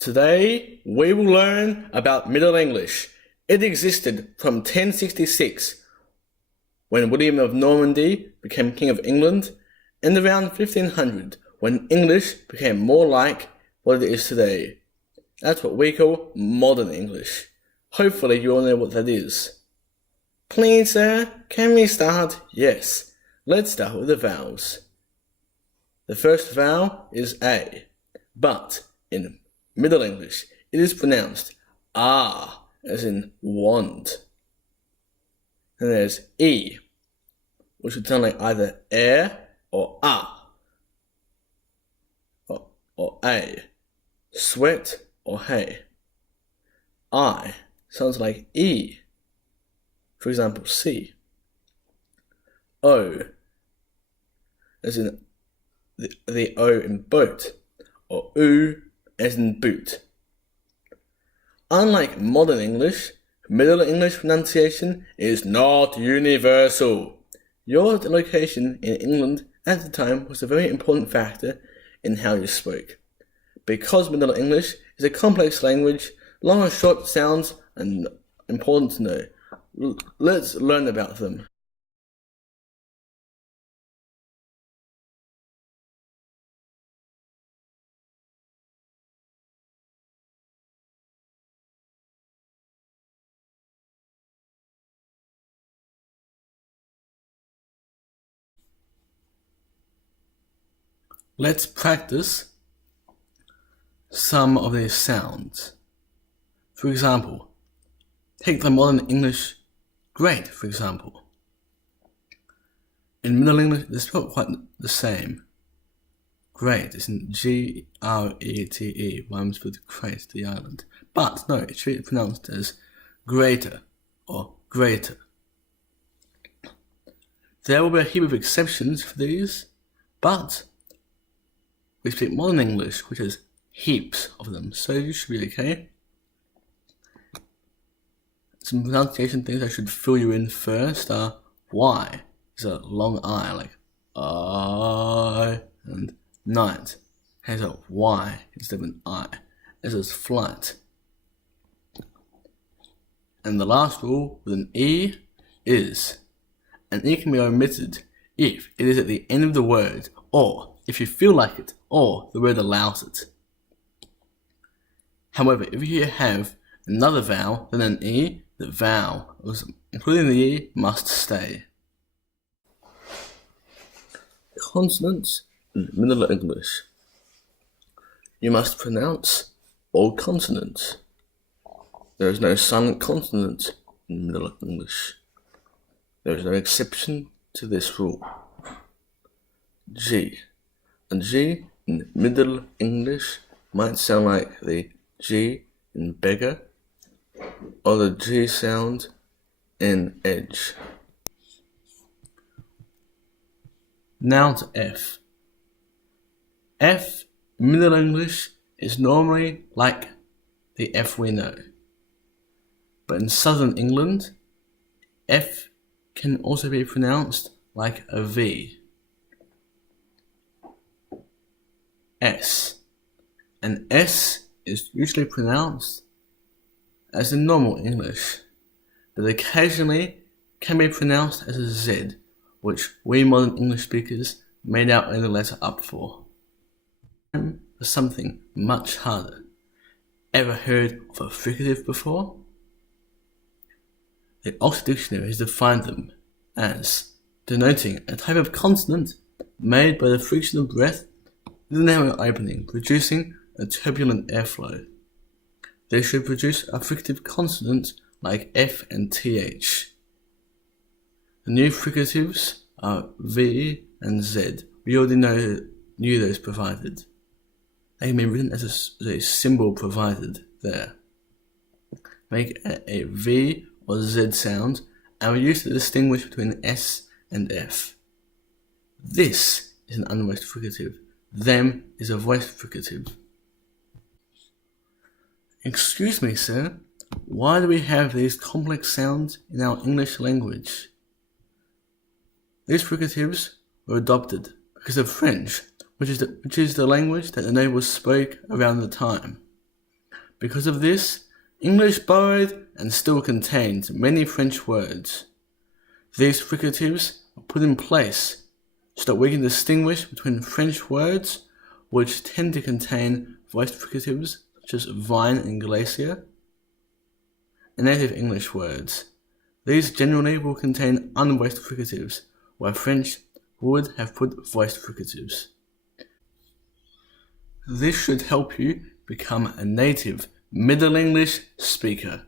Today, we will learn about Middle English. It existed from 1066, when William of Normandy became King of England, and around 1500, when English became more like what it is today. That's what we call modern English. Hopefully you all know what that is. Please, sir, can we start? Yes. Let's start with the vowels. The first vowel is A, but in Middle English it is pronounced ah, as in wand. And there's E, which would sound like either air or ah, or A, sweat or hay. I sounds like E, for example, C. O, as in the O in boat, or oo, as in boot. Unlike modern English, Middle English pronunciation is not universal. Your location in England at the time was a very important factor in how you spoke. Because Middle English is a complex language, long and short sounds are important to know. Let's learn about them. Let's practice some of these sounds. For example, take the modern English great, for example. In Middle English, they're spelled quite the same. Great is in G-R-E-T-E, rhymes with crate, the island. But no, it should be pronounced as greater or greater. There will be a heap of exceptions for these, but we speak modern English, which has heaps of them, so you should be okay. Some pronunciation things I should fill you in first are Y is a long I, like I, and night has a Y instead of an I, as is flight. And the last rule with an E is, an E can be omitted if it is at the end of the word, or if you feel like it, or the word allows it. However, if you have another vowel than an E, the vowel, including the E, must stay. Consonants in Middle English. You must pronounce all consonants. There is no silent consonant in Middle English. There is no exception to this rule. G. A G in Middle English might sound like the G in beggar, or the G sound in edge. Now to F. F in Middle English is normally like the F we know. But in Southern England, F can also be pronounced like a V. S. And S is usually pronounced as in normal English, but occasionally can be pronounced as a Z, which we modern English speakers made our only letter up for. For something much harder. Ever heard of a fricative before? The Oxford Dictionary has defined them as denoting a type of consonant made by the friction of breath with a narrow opening, producing a turbulent airflow. They should produce a fricative consonant like F and TH. The new fricatives are V and Z. We already knew those provided. They can be written as a symbol provided there. Make a V or Z sound and we use to distinguish between S and F. This is an unvoiced fricative. Them is a voiced fricative. Excuse me, sir, why do we have these complex sounds in our English language? These fricatives were adopted because of French, which is the language that the nobles spoke around the time. Because of this, English borrowed and still contains many French words. These fricatives are put in place so that we can distinguish between French words which tend to contain voiced fricatives such as vine and glacier, and native English words. These generally will contain unvoiced fricatives, where French would have put voiced fricatives. This should help you become a native Middle English speaker.